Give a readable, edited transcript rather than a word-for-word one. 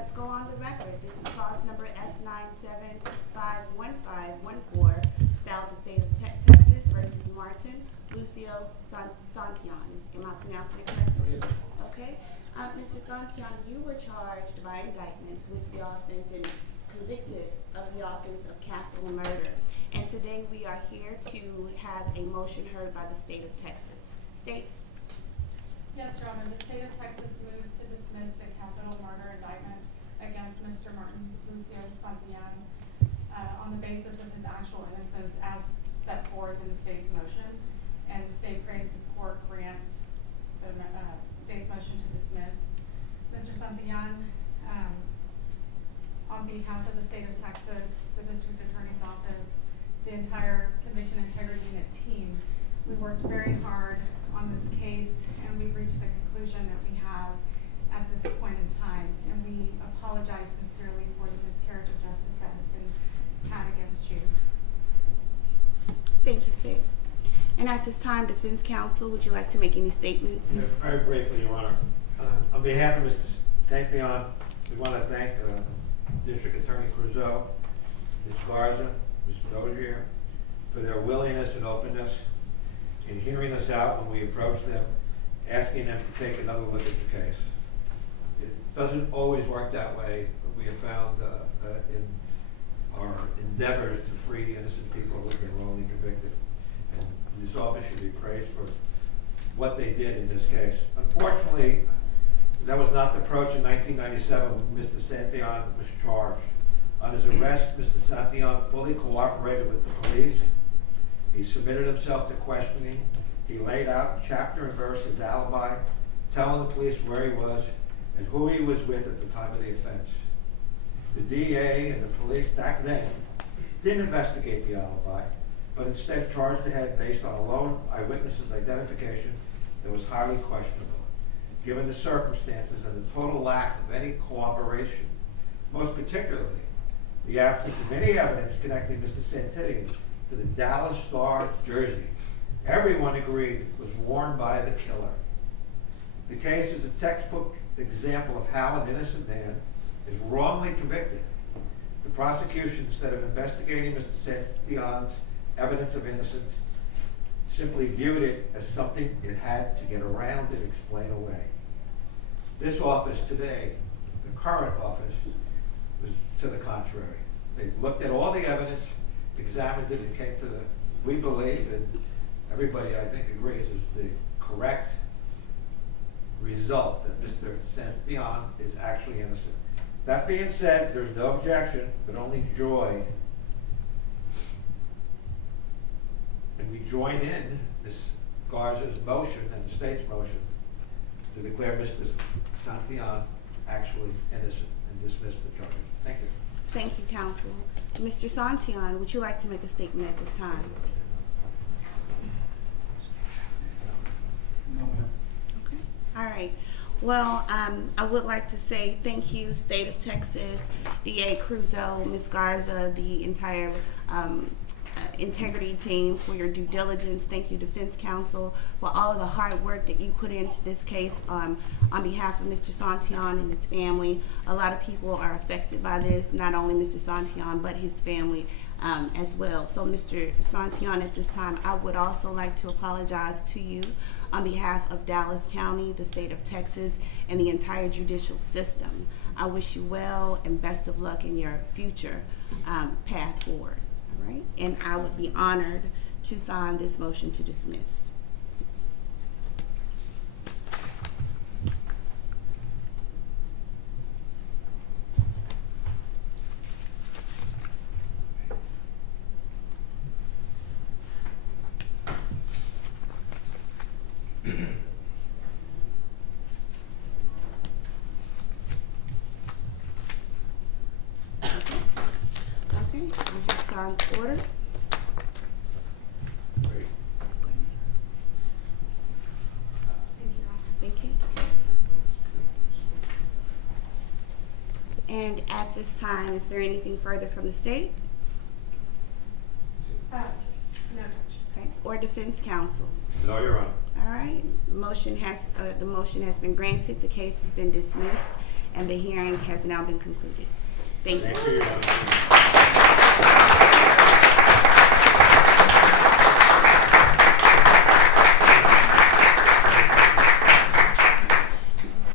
let's go on the record. This is cause number F9751514, spelled the state of Texas versus Martin Santillan. Am I pronouncing it correctly? Yes. Okay. Mr. Santillan, you were charged by indictment with the offense and convicted of the offense of capital murder. And today we are here to have a motion heard by the state of Texas. State. Yes, Your Honor. The state of Texas moves to dismiss the capital murder indictment against Mr. Martin Santillan on the basis of his actual innocence as set forth in the state's motion. And the state prays this court grants the state's motion to dismiss. Mr. Santillan, on behalf of the state of Texas, the district attorney's office, the entire conviction integrity unit team, we worked very hard on this case, and we've reached the conclusion that we have at this point in time. And we apologize sincerely for the miscarriage of justice that has been had against you. Thank you, State. And at this time, defense counsel, would you like to make any statements? Yeah, very briefly, Your Honor. On behalf of Mr. Santillan, we want to thank District Attorney Creuzot, Ms. Garza, Ms. Dozier, for their willingness and openness in hearing us out when we approached them, asking them to take another look at the case. It doesn't always work that way, but we have found in our endeavors to free innocent people who have been wrongly convicted. And this office should be praised for what they did in this case. Unfortunately, that was not the approach in 1997 when Mr. Santillan was charged. On his arrest, Mr. Santillan fully cooperated with the police. He submitted himself to questioning. He laid out chapter and verse his alibi, telling the police where he was and who he was with at the time of the offense. The DA and the police back then didn't investigate the alibi, but instead charged ahead based on a lone eyewitness's identification that was highly questionable, given the circumstances and the total lack of any cooperation, most particularly the absence of any evidence connecting Mr. Santillan to the Dallas Star jersey everyone agreed was worn by the killer. The case is a textbook example of how an innocent man is wrongly convicted. The prosecution, instead of investigating Mr. Santillan's evidence of innocence, simply viewed it as something it had to get around and explain away. This office today, the current office, was to the contrary. They looked at all the evidence, examined it, and came to the, we believe, and everybody I think agrees, is the correct result that Mr. Santillan is actually innocent. That being said, there's no objection, but only joy. And we join in Ms. Garza's motion and the state's motion to declare Mr. Santillan actually innocent and dismiss the charges. Thank you. Thank you, counsel. Mr. Santillan, would you like to make a statement at this time? No, ma'am. Okay. All right. Well, I would like to say thank you, State of Texas, DA Creuzot, Ms. Garza, the entire integrity team for your due diligence. Thank you, defense counsel, for all of the hard work that you put into this case on behalf of Mr. Santillan and his family. A lot of people are affected by this, not only Mr. Santillan, but his family as well. So Mr. Santillan, at this time, I would also like to apologize to you on behalf of Dallas County, the state of Texas, and the entire judicial system. I wish you well and best of luck in your future path forward. All right? And I would be honored to sign this motion to dismiss. Okay, I have signed the order. Great. Thank you. And at this time, is there anything further from the state? No, Judge. Okay, or defense counsel? No, Your Honor. All right, the motion has been granted. The case has been dismissed, and the hearing has now been concluded. Thank you. Thank you.